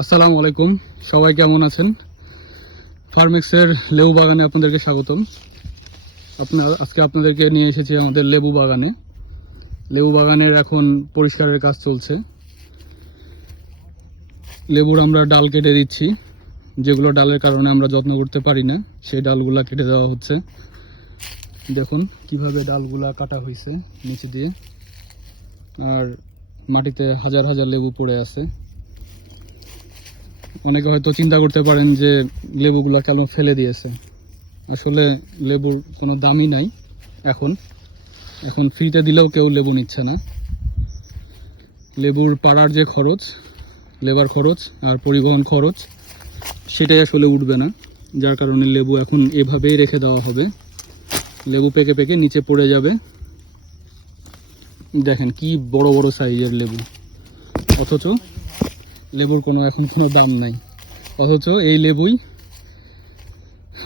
আসসালামু আলাইকুম, সবাই কেমন আছেন? ফার্মেক্সের লেবু বাগানে আপনাদেরকে স্বাগতম। আজকে আপনাদেরকে নিয়ে এসেছি আমাদের লেবু বাগানে। লেবু বাগানের এখন পরিষ্কারের কাজ চলছে। লেবুর আমরা ডাল কেটে দিচ্ছি, যেগুলো ডালের কারণে আমরা যত্ন করতে পারি না, সেই ডালগুলা কেটে দেওয়া হচ্ছে। দেখুন কিভাবে ডালগুলা কাটা হয়েছে নিচে দিয়ে, আর মাটিতে হাজার হাজার লেবু পড়ে আছে। অনেকে হয়তো চিন্তা করতে পারেন যে লেবুগুলা কেন ফেলে দিয়েছে। আসলে লেবুর কোনো দামই নাই। এখন ফ্রিতে দিলেও কেউ লেবু নিচ্ছে না। লেবুর পাড়ার যে খরচ, লেবার খরচ আর পরিবহন খরচ, সেটাই আসলে উঠবে না, যার কারণে লেবু এখন এভাবেই রেখে দেওয়া হবে। লেবু পেকে পেকে নিচে পড়ে যাবে। দেখেন কি বড় বড় সাইজের লেবু, অথচ লেবুর এখন কোনো দাম নাই। অথচ এই লেবুই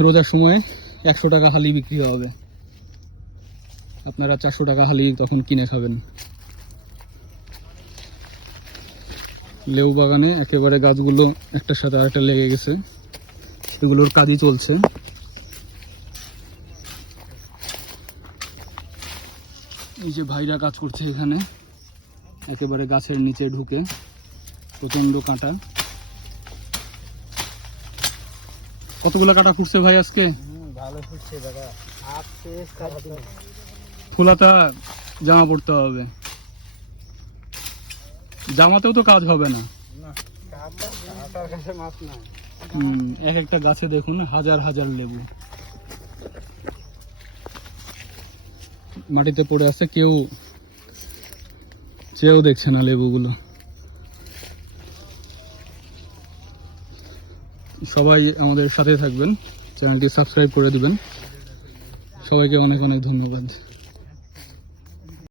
রোজার সময় 100 টাকা হালি বিক্রি হবে, আপনারা 400 টাকা হালি তখন কিনে খাবেন। লেবু বাগানে একেবারে গাছগুলো একটার সাথে আরেকটা লেগে গেছে, সেগুলোর কাজই চলছে। এই যে ভাইরা কাজ করছে এখানে, একেবারে গাছের নিচে ঢুকে। প্রচন্ড কাঁটা। কতগুলো কাঁটা ফুটছে ভাই আজকে? ভালো ফুটছে দাদা। ফুলাতা জামা পড়তে হবে, জামাতেও তো কাজ হবে না। এক একটা গাছে দেখুন হাজার হাজার লেবু মাটিতে পড়ে আছে, কেউ চেয়েও দেখছে না লেবুগুলো। সবাই আমাদের সাথে থাকবেন, চ্যানেলটি সাবস্ক্রাইব করে দিবেন। সবাইকে অনেক অনেক ধন্যবাদ।